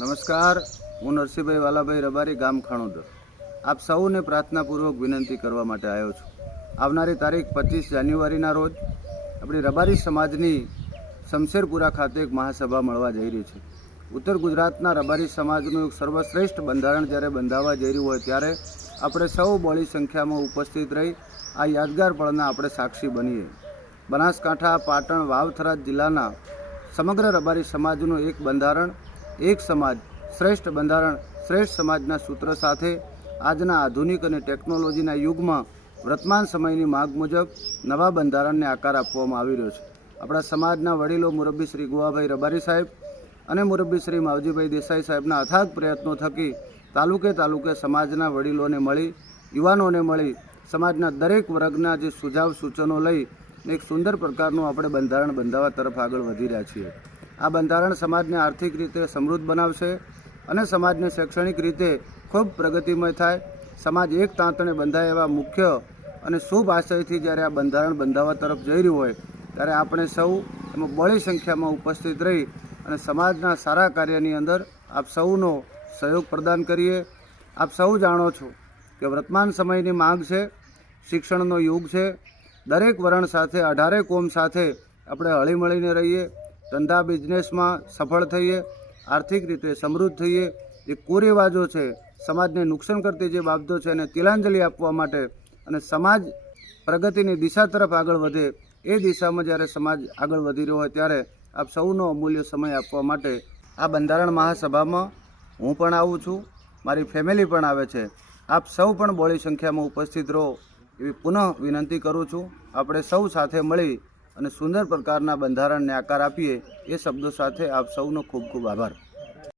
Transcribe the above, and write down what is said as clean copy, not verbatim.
નમસ્કાર, હું નરસિંહભાઈ વાલાભાઈ રબારી, ગામ ખાણોદર. આપ સૌને પ્રાર્થનાપૂર્વક વિનંતી કરવા માટે આવ્યો છું. આવનારી તારીખ 25 જાન્યુઆરીના રોજ આપણી રબારી સમાજની શમશેરપુરા ખાતે એક મહાસભા મળવા જઈ રહી છે. ઉત્તર ગુજરાતના રબારી સમાજનું એક સર્વશ્રેષ્ઠ બંધારણ જ્યારે બંધાવવા જઈ રહ્યું હોય ત્યારે આપણે સૌ બહોળી સંખ્યામાં ઉપસ્થિત રહી આ યાદગાર પળના આપણે સાક્ષી બનીએ. બનાસકાંઠા, પાટણ, વાવ-થરાદ જિલ્લાના સમગ્ર રબારી સમાજનું એક બંધારણ, એક સમાજ, શ્રેષ્ઠ બંધારણ, શ્રેષ્ઠ સમાજના સૂત્ર સાથે આજના આધુનિક અને ટેકનોલોજીના યુગમાં વર્તમાન સમયની માંગ મુજબ નવા બંધારણને આકાર આપવામાં આવી રહ્યો છે. આપણા સમાજના વડીલો મુરબ્બી શ્રી ગુવાભાઈ રબારી સાહેબ અને મુરબ્બી શ્રી માવજીભાઈ દેસાઈ સાહેબના અથાગ પ્રયત્નો થકી તાલુકે સમાજના વડીલોને મળી, યુવાનોને મળી, સમાજના દરેક વર્ગના જે સુઝાવ સૂચનો લઈ એક સુંદર પ્રકારનું આપણે બંધારણ બંધાવવા તરફ આગળ વધી રહ્યા છીએ. આ બંધારણ સમાજને આર્થિક રીતે સમૃદ્ધ બનાવશે અને સમાજને શૈક્ષણિક રીતે ખૂબ પ્રગતિમય થાય. સમાજ એક તાંતણે બંધાય એવા મુખ્ય અને શુભ આશયથી જ્યારે આ બંધારણ બંધાવવા તરફ જઈ રહ્યું હોય ત્યારે આપણે સૌ એમાં બહોળી સંખ્યામાં ઉપસ્થિત રહી અને સમાજના સારા કાર્યની અંદર આપ સૌનો સહયોગ પ્રદાન કરીએ. આપ સૌ જાણો છો કે વર્તમાન સમયની માંગ છે, શિક્ષણનો યુગ છે. દરેક વર્ણ સાથે, 18 કોમ સાથે આપણે હળીમળીને રહીએ, ધંધા બિઝનેસમાં સફળ થઈએ, આર્થિક રીતે સમૃદ્ધ થઈએ. જે કુરિવાજો છે, સમાજને નુકસાન કરતી જે બાબતો છે એને તિલાંજલિ આપવા માટે અને સમાજ પ્રગતિની દિશા તરફ આગળ વધે એ દિશામાં જ્યારે સમાજ આગળ વધી રહ્યો હોય ત્યારે આપ સૌનો અમૂલ્ય સમય આપવા માટે આ બંધારણ મહાસભામાં હું પણ આવું છું, મારી ફેમિલી પણ આવે છે. આપ સૌ પણ બહોળી સંખ્યામાં ઉપસ્થિત રહો એવી પુનઃ વિનંતી કરું છું. આપણે સૌ સાથે મળી અને સુંદર પ્રકારના બંધારણને આકાર આપીએ એ શબ્દો સાથે આપ સૌનો ખૂબ ખૂબ આભાર.